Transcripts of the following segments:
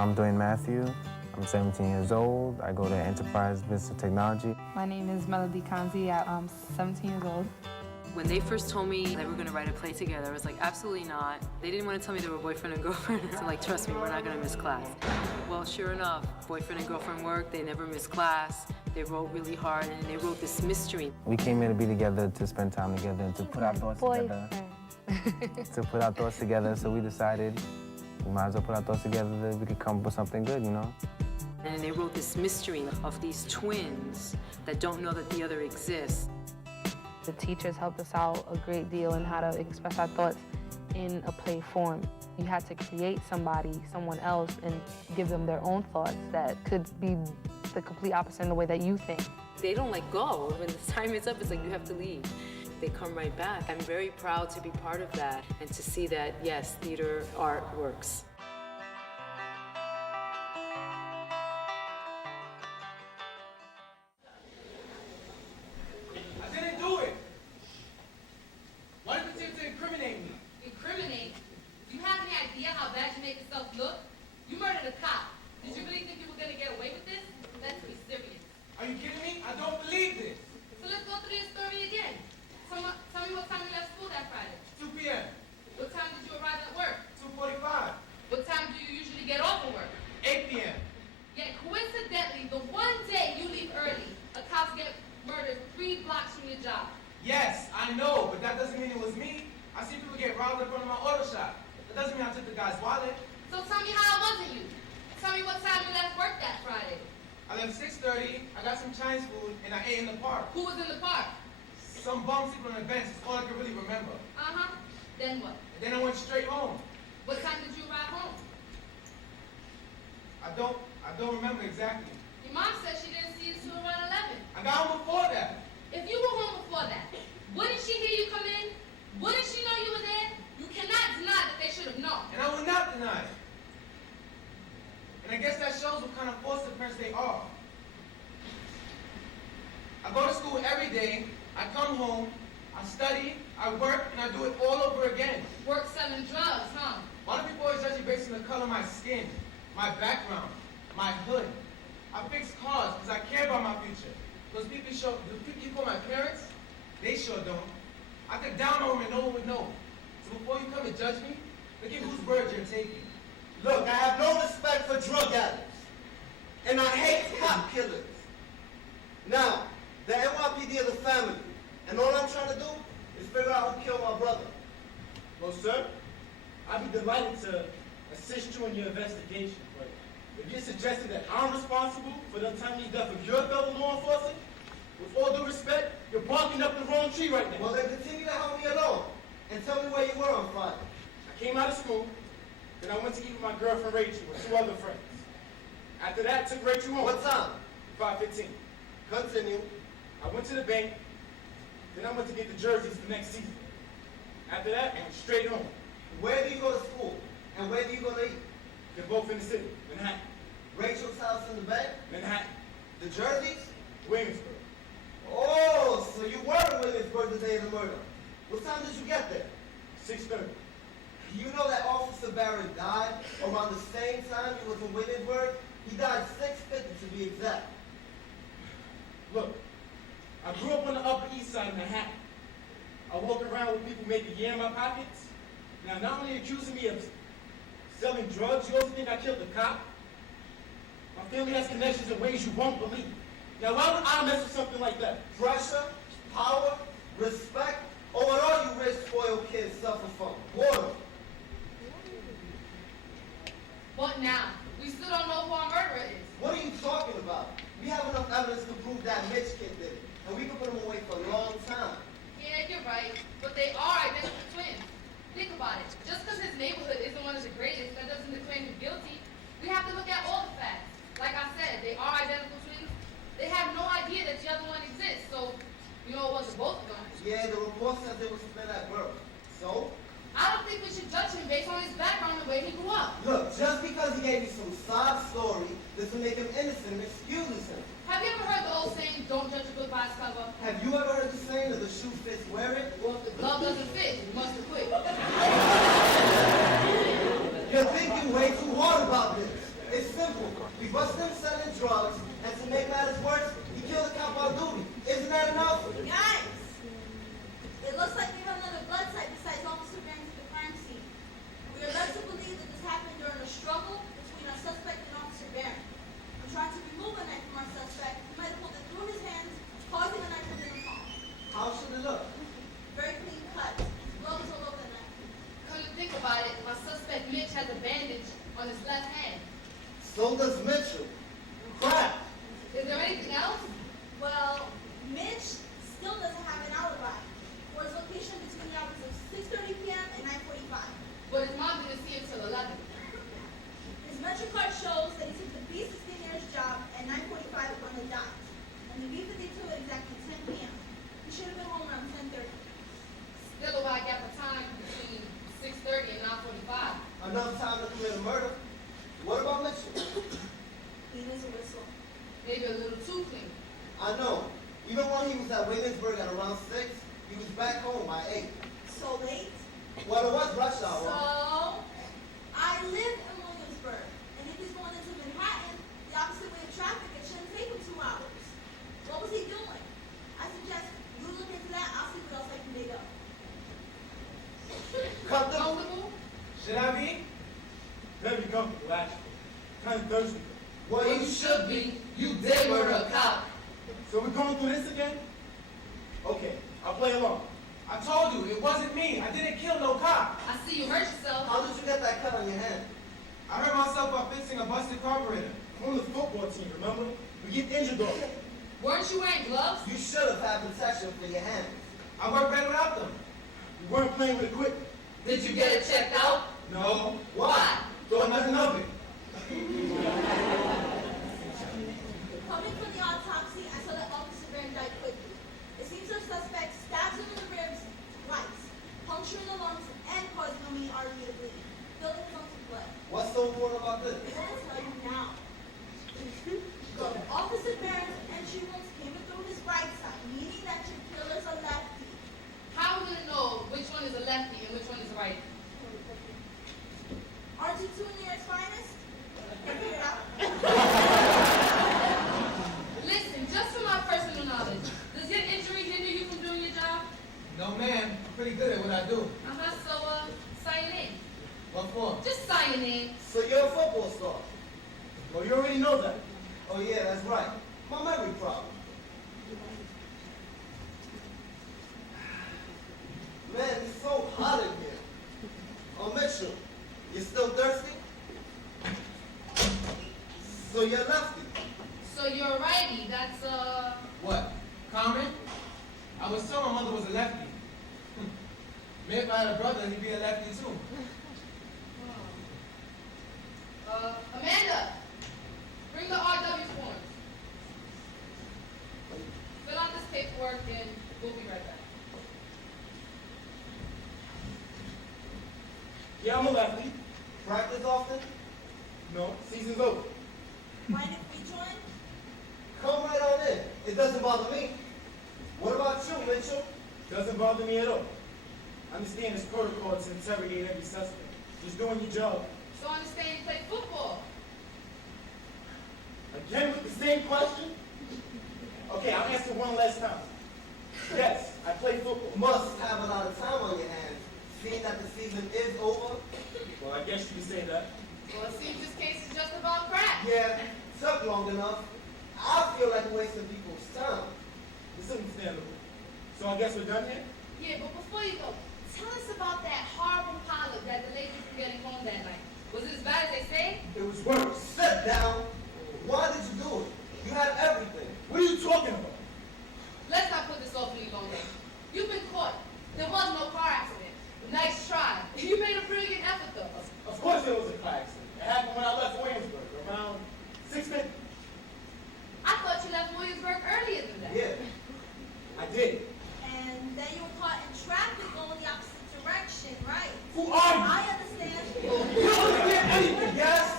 I'm Dwayne Matthew. I'm 17 years old. I go to Enterprise Business Technology. My name is Melody Kanzi. I'm 17 years old. When they first told me that we were gonna write a play together, I was like, absolutely not. They didn't want to tell me they were boyfriend and girlfriend. So like, trust me, we're not gonna miss class. Well, sure enough, boyfriend and girlfriend work, they never missed class. They wrote really hard and they wrote this mystery. We came here to be together, to spend time together, and to put our thoughts together. To put our thoughts together, so we decided we might as well put our thoughts together that we could come up with something good, you know? And they wrote this mystery of these twins that don't know that the other exists. The teachers helped us out a great deal in how to express our thoughts in a play form. You had to create someone else, and give them their own thoughts that could be the complete opposite in the way that you think. They don't let go. When the time is up, it's like you have to leave. They come right back. I'm very proud to be part of that and to see that, yes, theater art works. I didn't do it. Why did you attempt to incriminate me? Incriminate? Do you have any idea how bad you make yourself look? You murdered a cop. Did you really think you were going to get away with this? Let's be serious. Are you kidding me? I don't believe this. So let's go through your story again. Tell me what time you left school that Friday. 2 p.m. What time did you arrive at work? 2:45. What time do you usually get off of work? 8 p.m. Yet coincidentally, the one day you leave early, a cop gets murdered 3 blocks from your job. Yes, I know, but that doesn't mean it was me. I see people get robbed in front of my auto shop. That doesn't mean I took the guy's wallet. So tell me how it wasn't you. Tell me what time you left work that Friday. I left 6:30, I got some Chinese food, and I ate in the park. Who was in the park? Some bum sleeping on the bench is all I can really remember. Uh-huh. Then what? And then I went straight home. What time did you arrive home? I don't remember exactly. Your mom said she didn't see you till around 11. I got home before that. If you were home before that, wouldn't she hear you come in? Wouldn't she know you were there? You cannot deny that they should have known. And I will not deny it. And I guess that shows what kind of foster parents they are. I go to school every day, I come home, I study, I work, and I do it all over again. Work selling drugs, huh? Why do people always judge me based on the color of my skin, my background, my hood? I fix cars because I care about my future. Those people you call my parents, they sure don't. I could down on them and no one would know. So before you come and judge me, look at whose word you're taking. Look, I have no respect for drug addicts. And I hate cop killers. Now, the NYPD is a family. And all I'm trying to do is figure out who killed my brother. Well, sir, I'd be delighted to assist you in your investigation, but if you're suggesting that I'm responsible for the untimely death of your fellow law enforcement, with all due respect, you're barking up the wrong tree right now. Well, then continue to help me alone. And tell me where you were on Friday. I came out of school, then I went to eat with my girlfriend Rachel with 2 other friends. After that, I took Rachel home. What time? 5:15. Continue. I went to the bank, then I went to get the jerseys for next season. After that, I went straight home. Where do you go to school? And where do you go to eat? They're both in the city, Manhattan. Rachel's house in the bay? Manhattan. The jerseys? Williamsburg. Oh, so you were in Williamsburg the day of the murder. What time did you get there? 6:30. You know that Officer Barron died around the same time he was in Williamsburg? He died 6:50 to be exact. Look, I grew up on the Upper East Side of Manhattan. I walk around with people making yam in my pockets. Now, not only accusing me of selling drugs, you also think I killed a cop? My family has connections in ways you won't believe. Now, why would I mess with something like that? Pressure, power, respect, or what all you rich, spoiled kids suffer from? Boredom. What now? We still don't know who our murderer is. What are you talking about? We have enough evidence to prove that Mitch kid did it, and we can put him away for a long time. Yeah, you're right. But they are identical twins. Think about it. Just because his neighborhood isn't one of the greatest, that doesn't declare him guilty. We have to look at all the facts. Like I said, they are identical twins. They have no idea that the other one exists, so you know it wasn't both of them. Yeah, the report says they were split at birth. So? I don't think we should judge him based on his background and the way he grew up. Look, just because he gave you some sob story doesn't make him innocent and excuses him. Have you ever heard the old saying, don't judge a book by its cover? Have you ever heard the saying that the shoe fits wear it? Well, if the glove doesn't fit, you must have quit. You're thinking way too hard about this. It's simple. We busted him selling drugs, and to make matters worse, he killed a cop on duty. Isn't that enough? Guys, it looks like we have another blood type besides Officer Barron's at the crime scene. We are led to believe that this happened during a struggle between our suspect and Officer Barron. I'm trying to remove a knife from our suspect. He might have pulled it through his hands, causing a knife to hit him home. How should it look? Very clean cut. Blood was all over the knife. Come to think about it, my suspect Mitch has a bandage on his left hand. So does Mitchell. Crap! Is there anything else? Well, Mitch still doesn't have an alibi for his location between the hours of 6:30 p.m. and 9:45. But his mom didn't see him till 11. His Metro card shows that he took the B16 nearest job at 9:45 on the dot, and the B52 at exactly 10 p.m. He should have been home around 10:30. Still a wide gap of time between 6:30 and 9:45. Enough time to commit a murder. What about Mitchell? He needs a whistle. Maybe a little too clean. I know. Even when he was at Williamsburg at around 6, he was back home by 8. So late? Well, it was rush hour. So, I live in Williamsburg, and if he's going into Manhattan, the opposite way of traffic, it shouldn't take him 2 hours. What was he doing? I suggest you look into that. I'll see what else I can dig up. Comfortable? Should I be? Very comfortable, actually. Kind of thirsty. Well, you should be. You did murder a cop. So we're going through this again? Okay, I'll play along. I told you, it wasn't me. I didn't kill no cop. I see you hurt yourself. How did you get that cut on your hand? I hurt myself by fixing a busted carburetor. I'm on the football team, remember? We get injured all day. Weren't you wearing gloves? You should have had protection for your hands. I work better without them. We weren't playing with equipment. Did you get it checked out? No. Why? Thought nothing of it. Coming from the autopsy, I saw that Officer Barron died quickly. It seems our suspect stabbed him in the ribs twice, puncturing the lungs and causing a main artery to bleed, filling his lungs with blood. What's so important about this? I'm going to tell you now. Officer Barron's entry wounds came in through his right side, meaning that your killer's a lefty. How are we gonna know which one is a lefty and which one is a righty? Aren't you two in your finest? Figure it out. Listen, just for my personal knowledge, does your injury hinder you from doing your job? No, ma'am. I'm pretty good at what I do. So, sign your name. What for? Just sign your name. So you're a football star. Well, you already know that. Oh yeah, that's right. My memory problem. Man, it's so hot in here. Oh, Mitchell, you still thirsty? So you're lefty. So you're a righty, that's, What? Carmen? I was told my mother was a lefty. Maybe if I had a brother, he'd be a lefty too. Amanda, bring the RW forms. Fill out this paperwork and we'll be right back. Yeah, I'm a lefty. Practice often? No, season's over. Mind if we join? Come right on in. It doesn't bother me. What about you, Mitchell? Doesn't bother me at all. I understand it's protocol to interrogate every suspect. Just doing your job. So I understand you play football. Again with the same question? Okay, I'll answer one last time. Yes, I play football. Must have a lot of time on your hands, seeing that the season is over. Well, I guess you could say that. Well, it seems this case is just about crack. Yeah, took long enough. I feel like wasting people's time. It's understandable. So I guess we're done here? Yeah, but before you go, tell us about that horrible pilot that delayed you from getting home that night. Was it as bad as they say? It was worse. Sit down. Why did you do it? You had everything. What are you talking about? Let's not put this off any longer. You've been caught. There was no car accident. Nice try. You made a brilliant effort, though. Of course there was a car accident. It happened when I left Williamsburg, around 6:50. I thought you left Williamsburg earlier than that. Yeah. I did. And then you were caught in traffic going the opposite direction, right? Who are you? I understand. You don't understand anything. Yes.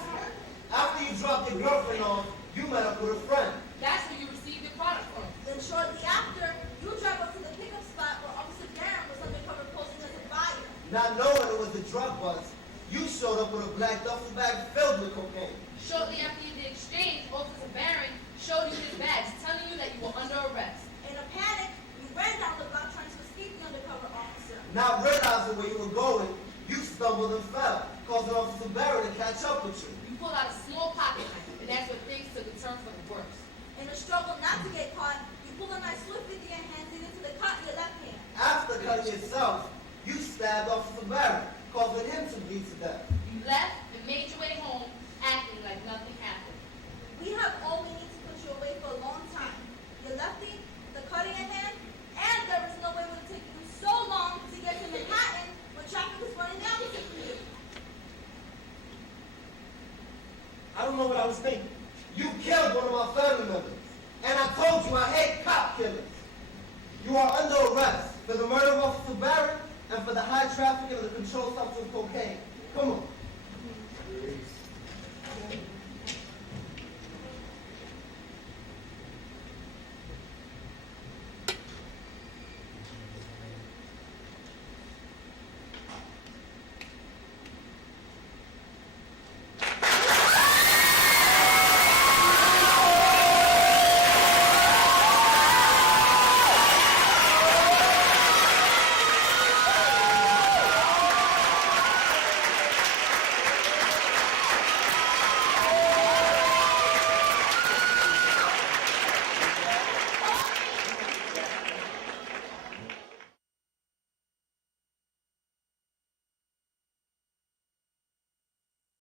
After you dropped your girlfriend off, you met up with a friend. That's where you received your product from. Then shortly after, you drive up to the pickup spot where Officer Barron was undercover posting as a buyer. Not knowing it was a drug bust, you showed up with a black duffel bag filled with cocaine. Shortly after the exchange, Officer Barron showed you his badge, telling you that you were under arrest. In a panic, you ran down the block trying to escape the undercover officer. Not realizing where you were going, you stumbled and fell, causing Officer Barron to catch up with you. You pulled out a small pocket knife, and that's where things took a turn for the worse. In a struggle not to get caught, you pulled a knife swiftly with your hands and into the cut in your left hand. After cutting yourself, you stabbed Officer Barron, causing him to bleed to death. You left and made your way home, acting like nothing happened. We have all we need to put you away for a long time. Your lefty, the cutting in hand, and there is no way it would take you so long to get to Manhattan when traffic is running the opposite from you. I don't know what I was thinking. You killed one of my family members, and I told you I hate cop killers. You are under arrest for the murder of Officer Barron and for the high trafficking of the controlled substance cocaine. Come on.